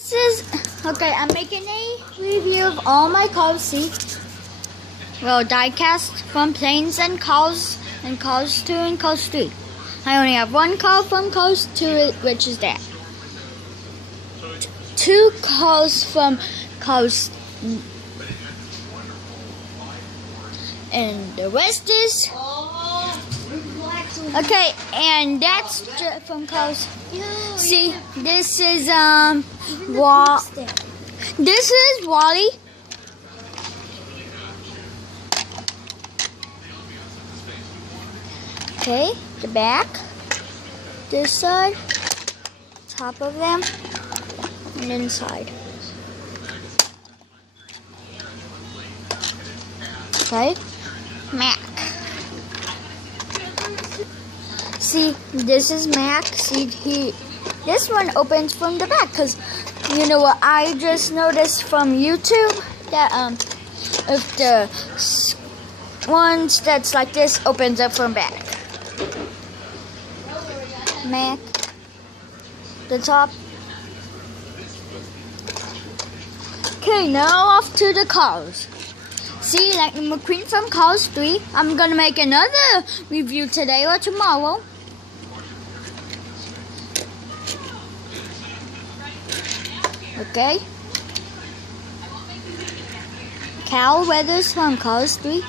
This is okay. I'm making a review of all my cars. See, well, diecast from Planes and Cars 2 and Cars 3. I only have one car from Cars 2, which is that. Two cars from Cars, and the rest is okay. And that's from Cars. See, this is This is Wally. Okay, the back, this side, top of them, and inside. Okay, Mac. See, this is Mac. See, this one opens from the back, because you know what I just noticed from YouTube, that if the ones that's like this opens up from back. Mac, the top. Okay, now off to the cars. See, Lightning McQueen from Cars 3. I'm gonna make another review today or tomorrow. Okay. Cal Weathers from Cars 3.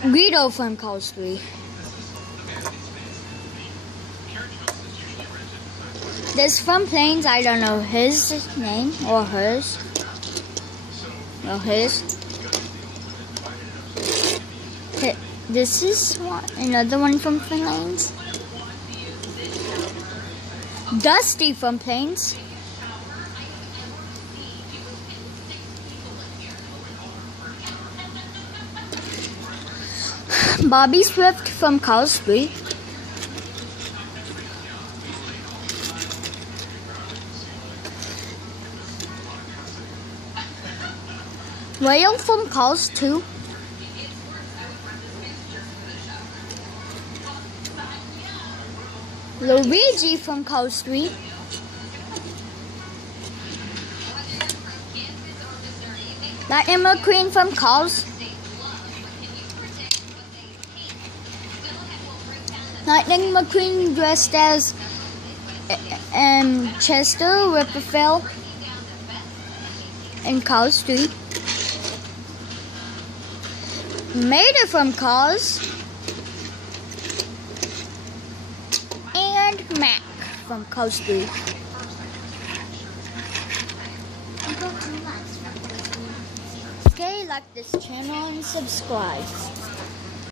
Guido from Cars 3. This from Planes, I don't know his name or hers. Or his. This is another one from Planes. Dusty from Planes. Bobby Swift from Cars 3. Whale from Cars 2. Luigi from Cars 3. Lightning McQueen from Cars. Lightning McQueen dressed as Chester Ripperfield in Cars 3. Mater from Cars. And Mac from Cars 3. Okay, like this channel and subscribe.